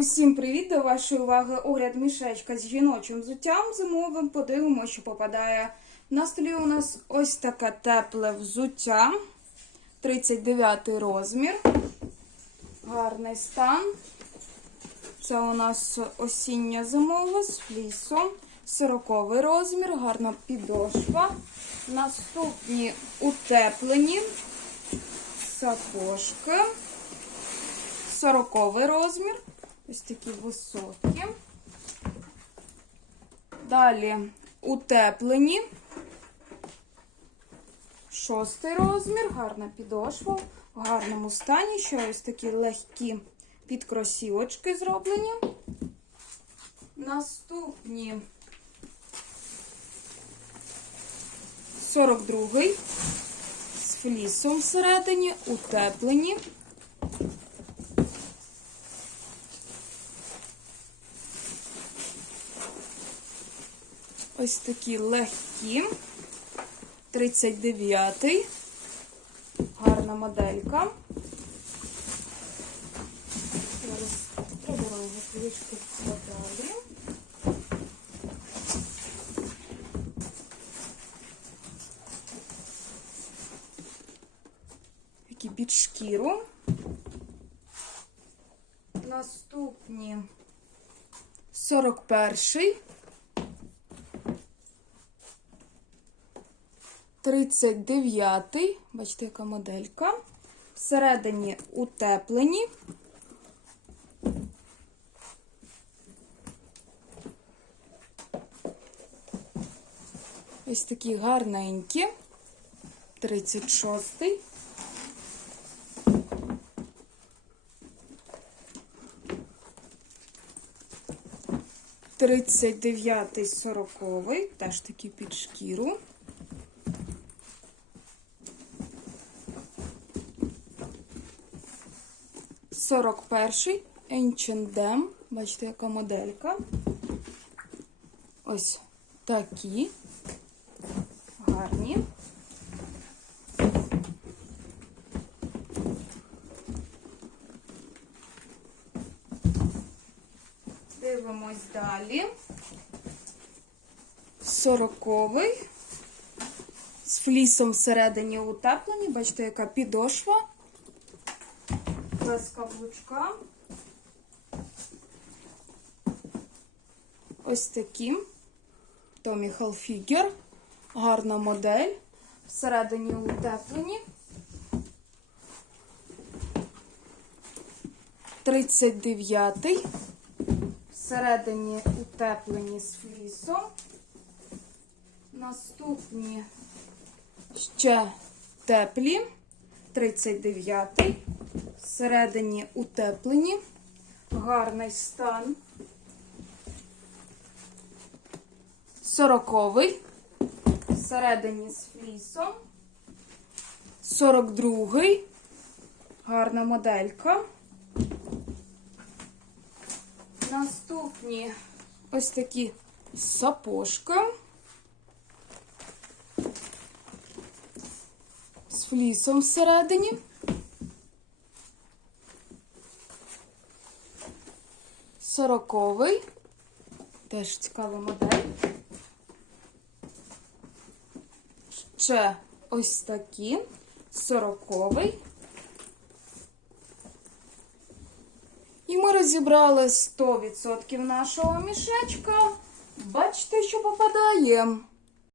Усім привіт! До вашої уваги огляд мішечка з жіночим взуттям зимовим. Подивимося, що попадає. На столі у нас ось таке тепле взуття. 39 розмір. Гарний стан. Це у нас осіння зимова з флісом. 40 розмір, гарна підошва. Наступні утеплені сапожки. 40 розмір. Ось такі високі. Далі утеплені. Шостий розмір, гарна підошва, в гарному стані. Ще ось такі легкі підкросівочки зроблені. Наступні 42-й з флісом всередині, утеплені. Ось такі легкі. 39-й. Гарна моделька. Зараз проберу його подалі. Такі під шкіру. Наступні 41-й. 39-й, бачите, яка моделька. Всередині утеплені. Ось такі гарненькі. 36-й. Тридцять дев'ятий сороковий, теж такі під шкіру. Сорок перший H&M. Бачите, яка моделька. Ось такі. Гарні. Дивимось далі. Сороковий. З флісом всередині утеплені. Бачите, яка підошва. Без каблучка. Ось такі. Tommy Hilfiger. Гарна модель. Всередині утеплені. 39-й. Всередині утеплені з флісом. Наступні ще теплі. 39-й. Всередині утеплені. Гарний стан. 40-й. Всередині з флісом. 42-й. Гарна моделька. Наступні ось такі сапожки. З флісом всередині. Сороковий. Теж цікава модель. Ще ось такі. Сороковий. І ми розібрали 100% нашого мішечка. Бачите, що попадає.